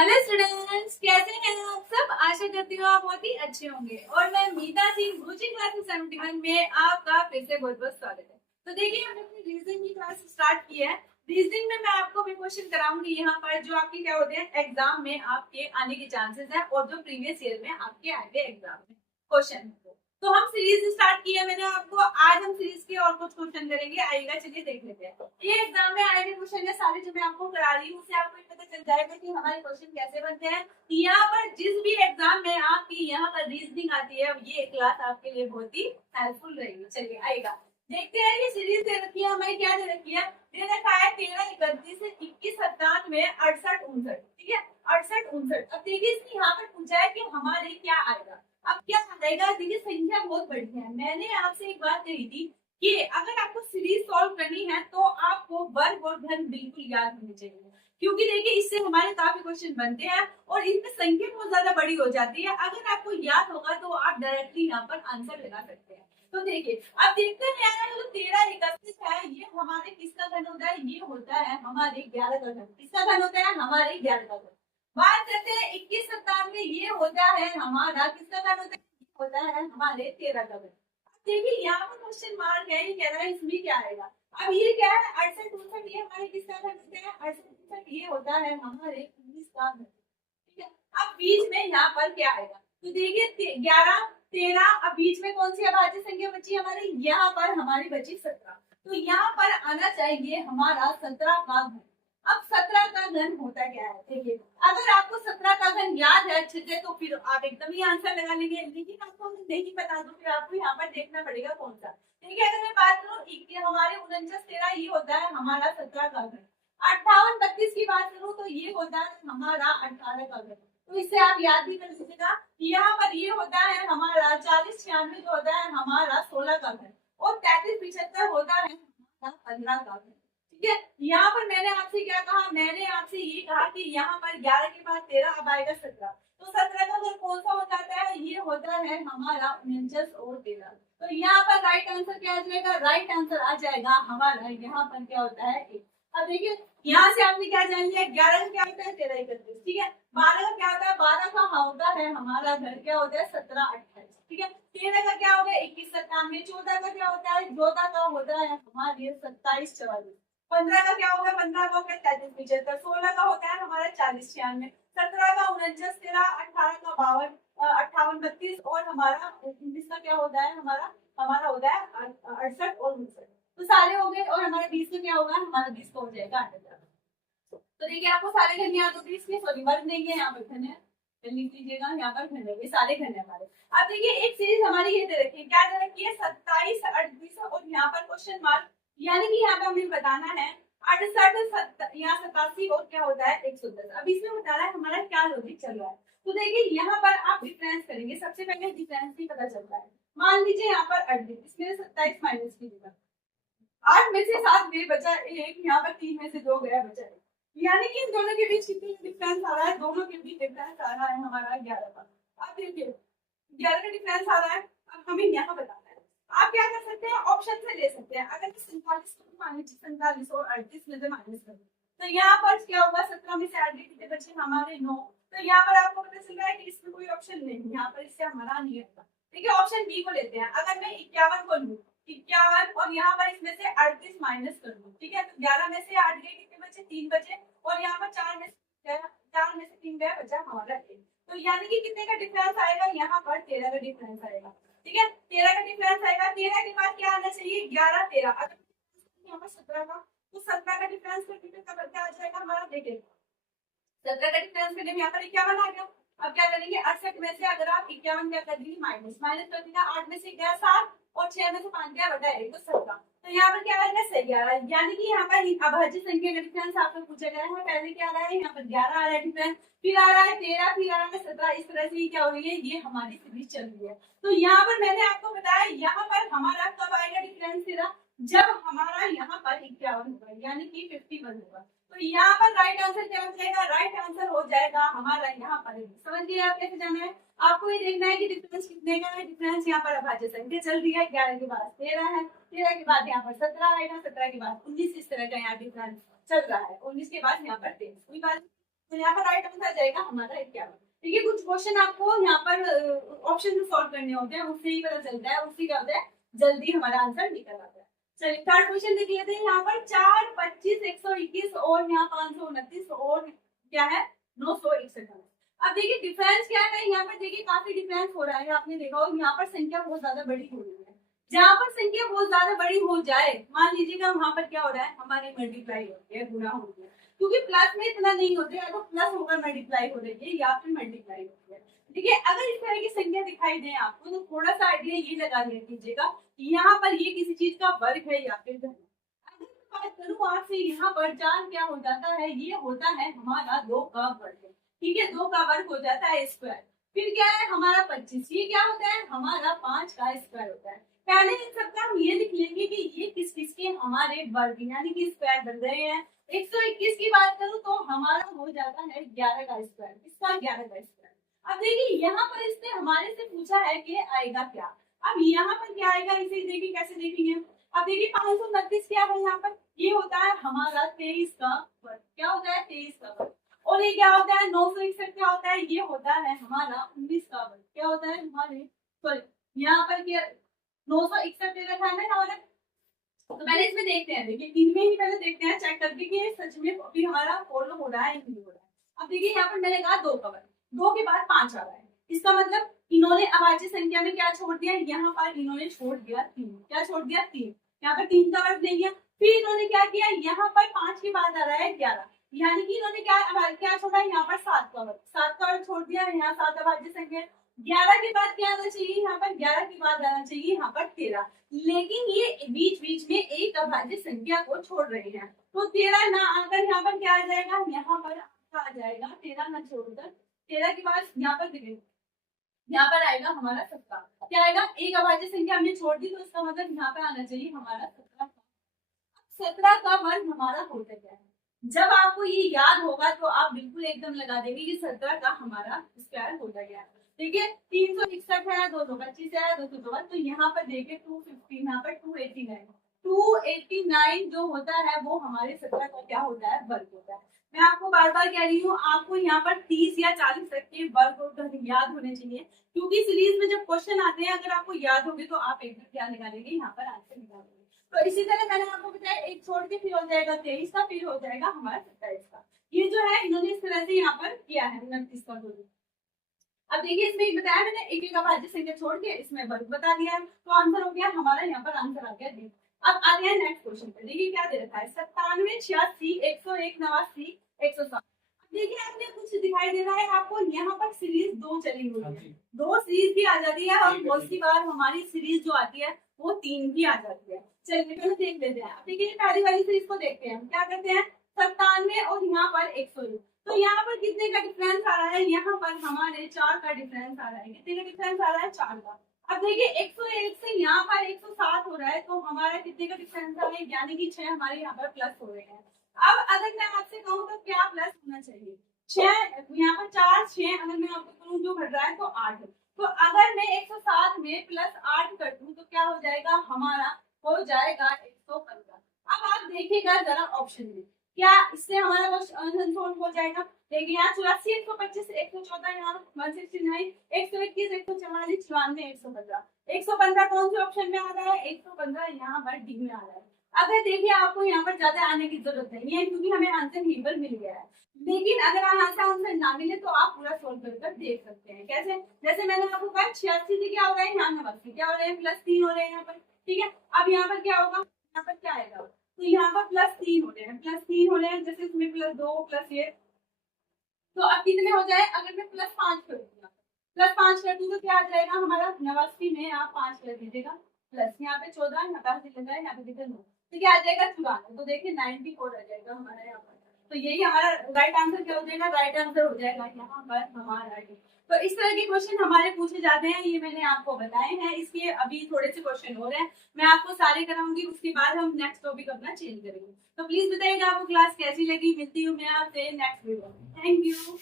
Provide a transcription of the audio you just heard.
Hello students, कैसे हैं आप सब। आशा करती हूँ आप बहुत ही अच्छे होंगे। और मैं मीता सिंह कोचिंग क्लासेस 71 में आपका फिर से बहुत बहुत स्वागत है। तो देखिए, हमने अपनी रीजनिंग की क्लास स्टार्ट की है। रीजनिंग में मैं आपको भी क्वेश्चन कराऊंगी यहाँ पर, जो आपके क्या होते हैं एग्जाम में आपके आने के चांसेस है, और जो प्रीवियस ईयर में आपके आए हुए एग्जाम में क्वेश्चन। तो हम सीरीज स्टार्ट किया मैंने आपको। आज हम सीरीज के और कुछ क्वेश्चन करेंगे, आएगा। चलिए देख लेते हैं। ये एग्जाम में आए हुए क्वेश्चन है सारे, जो मैं आपको करा रही हूँ, उससे आपको पता चल जाएगा कि हमारे क्वेश्चन कैसे बनते हैं। यहाँ पर जिस भी एग्जाम में आपकी यहाँ पर रीजनिंग आती है, ये क्लास आपके लिए बहुत ही हेल्पफुल रहेगी। चलिए आएगा, देखते हैं। ये सीरीज दे रखी है हमारी, क्या दे रखी है, दे रखा है 13, 31, 21, 97, 68, 69। ठीक है, 68, 69। अब देखिए, इसने यहाँ पर पूछा है कि हमारे क्या आएगा। अब क्या आएगा, देखिए संख्या बहुत बड़ी है। मैंने आपसे एक बात कही थी कि अगर आपको सीरीज सॉल्व करनी है तो आपको वर्ग और घन बिल्कुल याद होनी चाहिए, क्योंकि देखिए इससे हमारे काफी क्वेश्चन बनते हैं और इनमें संख्या बहुत ज्यादा बड़ी हो जाती है। अगर आपको याद होगा तो आप डायरेक्टली यहाँ पर आंसर लगा सकते हैं। तो देखिए, अब देखते हैं जो 13, 31 है, ये हमारे किसका घन होता है, ये होता है हमारे 11 का घन। किसका घन होता है, हमारे 11 का घन। बात करते हैं 21, 97, ये होता है हमारा किसका घन होता है, होता है हमारे 13 का घन। देखिए यहाँ पर क्वेश्चन मार्क है, ये कह रहा है इसमें क्या आएगा। अब ये क्या है, 68, 69, ये हमारे किसका घन होता है, 68, 69, ये होता है हमारे 19 का घन। ठीक है, अब बीच में यहाँ पर क्या आएगा, तो देखिए 11, 13, अब बीच में कौन सी अभाज्य संख्या बची हमारी, यहाँ पर हमारी बची 17। तो यहाँ पर आना चाहिए हमारा 17 का घन। अब 17 का घन होता क्या है, देखिए अगर आपको 17 का घन याद है अच्छे से तो फिर आप एकदम ही आंसर लगा लेंगे, लेकिन आपको नहीं पता तो फिर आपको यहाँ पर देखना पड़ेगा कौन सा। देखिए अगर मैं बात करूँ हमारे 49, 13, ये होता है हमारा 17 का घन। 58, 32 की बात करूँ तो ये होता है हमारा 18 का घन। तो इसे आप याद भी कर लीजिएगा। यहाँ पर ये होता है हमारा 40, 96, जो होता है हमारा 16 का घन, और 33, 75 होता है हमारा 15 का घन। ठीक है, यहाँ पर मैंने आपसे क्या कहा, मैंने आपसे ये कहा कि यहाँ पर 11 के बाद 13, अब आएगा 17। तो 17 का घन कौन सा हो जाता है, ये होता है हमारा 49 और 13। तो यहाँ पर राइट आंसर क्या आ जाएगा, राइट आंसर आ जाएगा हमारा यहाँ पर क्या होता है 1। अब देखिए यहाँ से आपने क्या जान लिया, 11 का क्या होता है 13, 31। ठीक है, 12 का क्या होता है, 12 का होता है हमारा घर क्या होता है 17, 28। ठीक है, 13 का क्या होगा 21, 97। 14 का क्या होता है, 14 का होता है हमारे 27, 44। 15 का क्या होगा, 15 का होगा 33, 75। 16 का होता है हमारा 40, 96। 17 का 49, 13। 18 का 52, 58, 32, और हमारा 19 का क्या होता है, हमारा हमारा होता है 68 और 69। तो सारे हो गए, और हमारा 20 का क्या होगा, हमारा 20 का हो जाएगा 8,000। तो देखिए आपको सारे घन याद होते हैं, इसलिए सॉरी वर्ग नहीं है, यहाँ पर घन है, लिख लीजिएगा, यहाँ पर घन है, ये सारे घन है हमारे। अब देखिए एक सीरीज हमारी ये दे रखी है, क्या दे रखी है 27, 38, और यहाँ पर क्वेश्चन मार्क, यानी कि यहाँ पे हमें बताना है 68, यहाँ 87, और क्या होता है 110। अब इसमें बताना है हमारा क्या लॉजिक चल रहा है। तो देखिए यहाँ पर आप डिफरेंस करेंगे, सबसे पहले डिफरेंस ही पता चलता है। मान लीजिए यहाँ पर 38, इसमें 27 माइनस कीजिएगा, 8 में से 7 गए बचा 1, यहाँ पर 3 में से 2 गया बचा 1, यानी कि इन दोनों के बीच कितनी डिफरेंस आ रहा है, दोनों के बीच डिफरेंस आ रहा है हमारा 11 का। अब देखिए 11 का डिफरेंस आ रहा है, अब हमें यहाँ बताना है। आप क्या कर सकते हैं, ऑप्शन से ले सकते हैं। अगर 47 को माइनस 47 और 38 में से माइनस करें तो यहाँ पर क्या होगा, 17 में से 8 गए कितने बचे हमारे 9। तो यहाँ पर आपको पता चल रहा है कि इसमें कोई ऑप्शन नहीं, यहाँ पर इससे हमारा नहीं होगा। देखिए ऑप्शन बी को लेते हैं। अगर मैं 51 को लूँ, 51, और यहाँ पर इसमें से 38 माइनस कर दूं, ठीक है, तो 11 में से 8 गए कितने बचे, 3 बचे, और यहाँ पर 4 में से 3 गया बचा हमारा 1। तो यानी कि कितने का डिफरेंस आएगा, यहाँ पर 13 का डिफरेंस आएगा। ठीक है, 13 का डिफरेंस आएगा। 13 के बाद क्या आना चाहिए, 11, 13। अगर यहाँ पर 17 का, तो 17 का डिफरेंस करके क्या आ जाएगा हमारा, देखिए 17 का डिफरेंस करने में यहाँ पर 51 आ गया। अब क्या करेंगे, 68 में से अगर आप 51 क्या कर देंगे, माइनस कर देगा, 8 में से गया 7, और 6 में से 5 गया बटा 1, तो 17। तो यहाँ पर क्या आएगा, सही आ रहा है। यानी कि यहाँ पर अभाज्य संख्या का डिफरेंस आपको पूछा गया है। पहले क्या आ रहा है, यहाँ पर 11 आ रहा है डिफरेंस, फिर आ रहा है 13, फिर आ रहा है 17। इस तरह से क्या हो रही है, ये हमारी सीरीज चल रही है। तो यहाँ पर मैंने आपको बताया, यहाँ पर हमारा कब आएगा डिफरेंस तेरा, जब हमारा यहाँ पर 51 होगा, यानी कि 51 होगा। तो यहाँ पर राइट आंसर क्या हो जाएगा, राइट आंसर हो जाएगा हमारा यहाँ पर। समझ गए आप कैसे जाना है। आपको ये देखना है कि डिफरेंस कितने का है। डिफरेंस यहाँ पर अभाज्य संख्या चल रही है, 11 के बाद 13 है, 13 के बाद यहाँ पर 17 आएगा, 17 के बाद 19, इस तरह का यहाँ डिफरेंस चल रहा है। 19 के बाद यहाँ पर 23, कोई बात तो यहाँ पर राइट आंसर आ जाएगा हमारा 51। देखिए कुछ क्वेश्चन आपको यहाँ पर ऑप्शन में सॉल्व करने होते हैं, उससे ही पता चलता है, उससे क्या होता है जल्दी हमारा आंसर निकल आता है। चलिए थर्ड क्वेश्चन देख लेते हैं। यहाँ पर 4, 25, 121 और यहाँ 529 और क्या है 961। अब देखिए डिफरेंस क्या है, यहाँ पर देखिए काफी डिफरेंस हो रहा है, आपने देखा हो यहाँ पर संख्या बहुत ज्यादा बड़ी हो रही है। जहाँ पर संख्या बहुत ज्यादा बड़ी हो जाए, मान लीजिएगा वहां पर क्या हो रहा है हमारे मल्टीप्लाई हो रही है, गुणा हो रही है, क्योंकि प्लस में इतना नहीं होता है, तो प्लस होकर मल्टीप्लाई हो रही है या फिर मल्टीप्लाई हो रही है। देखिए अगर इस तरह की संख्या दिखाई दे आपको तो थोड़ा सा आइडिया ये लगा लीजिएगा यहाँ पर ये किसी चीज का वर्ग है या फिर घन। अगर मैं बात करूं आपसे, यहाँ पर 4 क्या हो जाता है, ये होता है हमारा 2 का वर्ग, ठीक है 2 का वर्ग हो जाता है स्क्वायर। फिर क्या है हमारा 25, ये क्या होता है हमारा 5 का स्क्वायर होता है। पहले इन सबका हम ये लिख लेंगे कि ये किस किस के हमारे वर्ग यानी कि स्क्वायर बन रहे हैं। 121 की बात करूं तो हमारा हो जाता है 11 का स्क्वायर, इसका 11 का स्क्वायर। अब देखिए यहाँ पर इसने हमारे से पूछा है कि आएगा क्या। अब यहाँ पर क्या आएगा, इसे देखिए कैसे देखेंगे। अब देखिए 529 क्या है यहाँ पर, ये होता है हमारा 23 का वर्ग, क्या होता है 23 का वर्ग। और ये क्या होता है 961 क्या होता है, ये होता है हमारा 19 का वर्ग, क्या होता है हमारे सॉरी यहाँ पर क्या 961 दे रखा है ना हमारा। तो पहले इसमें देखते हैं, देखिए तीन में ही पहले देखते हैं चेक करके कि सच में अभी हमारा फॉलो हो रहा है नहीं हो रहा है। अब देखिए यहाँ पर मैंने कहा 2 का वर्ग, 2 के बाद 5 आ रहा है, इसका मतलब इन्होंने अभाज्य संख्या में क्या छोड़ दिया, यहाँ पर इन्होंने छोड़ दिया 3, क्या छोड़ दिया 3, यहाँ पर 3 का वर्ग नहीं है। फिर इन्होंने क्या किया, यहाँ पर 5 के बाद आ रहा है 11, यानी कि इन्होंने क्या छोड़ा, यहाँ पर 7 का वर्ग, 7 का वर्ग छोड़ दिया, यहाँ 7 अभाज्य संख्या। 11 के बाद क्या आना चाहिए, यहाँ पर 11 के बाद आना चाहिए यहाँ पर 13, लेकिन ये बीच बीच में एक अभाज्य संख्या को छोड़ रहे हैं, तो 13 ना आकर यहाँ पर क्या आ जाएगा, यहाँ पर आ जाएगा 13 ना छोड़कर 13 के बाद यहाँ पर देखिए यहाँ पर आएगा हमारा 17, क्या आएगा एक अभाज्य संख्या हमने छोड़ दी, तो इसका मतलब यहाँ पे आना चाहिए हमारा 17। 17 का वर्ग हमारा होता क्या है, जब आपको ये याद होगा तो आप बिल्कुल एकदम लगा देंगे कि 17 का हमारा स्क्वायर होता क्या है। देखिए 361 है, 225 है, 202, तो यहाँ पर देखिए 250, यहाँ पर 289, 289 जो होता है वो हमारे 17 का क्या होता है वर्ग होता है। मैं आपको बार बार कह रही हूँ, आपको यहाँ पर 30 या 40 तक के वर्ग और याद होने चाहिए, क्योंकि सीरीज में जब क्वेश्चन आते हैं अगर आपको याद होंगे तो आप एकदम क्या निकालेंगे, यहाँ पर आंसर निकालेंगे। तो इसी तरह मैंने आपको बताया एक छोड़ के फिर हो जाएगा 23 का, फिर हो जाएगा हमारा 27 का। ये जो है इन्होंने इस तरह से यहाँ पर किया है 29 का दोनों। अब देखिए इसमें बताया मैंने एक एक अभाज्य संख्या छोड़ के इसमें वर्ग बता दिया है, तो आंसर हो गया हमारा, यहाँ पर आंसर आ गया डी। अब आ गया नेक्स्ट क्वेश्चन पे, देखिए क्या दे रखा है 97, 86, 101, 89, 107। देखिए आपने कुछ दिखाई दे रहा है आपको, यहाँ पर सीरीज 2 चली हुई है, 2 सीरीज भी आ जाती है और बहुत सी बार हमारी सीरीज जो आती है वो 3 भी आ जाती है। चलिए पहले देख लेते हैं। देखिए पहली वाली सीरीज को देखते हैं, क्या करते हैं 97 और यहाँ पर 101, तो यहाँ पर कितने का डिफरेंस आ रहा है, यहाँ पर हमारे 4 का डिफरेंस आ रहा है, कितने का डिफरेंस आ रहा है 4 का। अब देखिए 101 से यहाँ पर 107 हो रहा है, तो हमारा कितने का डिफरेंस आ रहा है, यानी कि 6 हमारे यहाँ पर प्लस हो रहे हैं। अब अगर मैं आपसे कहूँ तो क्या प्लस होना चाहिए, 6 यहाँ पर 4 6 अगर मैं आपको कहूँ जो घट रहा है तो 8, तो अगर मैं 107 में प्लस 8 कर दूं तो क्या हो जाएगा हमारा, हो जाएगा 115। अब आप देखिएगा जरा ऑप्शन में, क्या इससे हमारा क्वेश्चन सॉल्व हो जाएगा। देखिए यहाँ 84, 125, 114, यहाँ 169, 121, 144, 94, 115, 115 कौन से ऑप्शन में आ रहा है, 115 यहाँ पर डी में आ रहा है। अगर देखिए आपको यहाँ पर ज्यादा आने की जरूरत नहीं है, क्योंकि हमें आंसर यहीं पर मिल गया है, लेकिन अगर यहाँ से आंसर ना मिले तो आप पूरा सोल्व कर देख सकते हैं। कैसे, जैसे मैंने आपको कहा 86 से क्या हो रहा है, यहाँ 89 क्या हो रहे हैं, प्लस 3 हो रहे हैं यहाँ पर, ठीक है। अब यहाँ पर क्या होगा, यहाँ पर क्या आएगा, तो यहाँ पर प्लस 3 हो रहे हैं, प्लस 3 हो रहे हैं, जैसे इसमें प्लस 2 प्लस ये, तो अब कितने हो जाए, अगर मैं प्लस 5 कर दूंगा, प्लस 5 कर दूं तो क्या आ जाएगा हमारा 89 में आप 5 कर दीजिएगा, प्लस यहाँ पे 14 यहाँ पे लगा है, यहाँ पे कितना 9, तो क्या आ जाएगा 94, तो देखिए 94 आ जाएगा हमारा यहाँ पर। तो यही हमारा राइट आंसर क्या हो जाएगा, राइट आंसर हो जाएगा यहाँ पर हमारा। तो इस तरह के क्वेश्चन हमारे पूछे जाते हैं, ये मैंने आपको बताए हैं। इसके अभी थोड़े से क्वेश्चन हो रहे हैं, मैं आपको सारे कराऊंगी, उसके बाद हम नेक्स्ट टॉपिक अपना चेंज करेंगे। तो प्लीज बताइएगा आपको क्लास कैसी लगी, मिलती हूँ मैं आपसे नेक्स्ट वीडियो में। Thank you.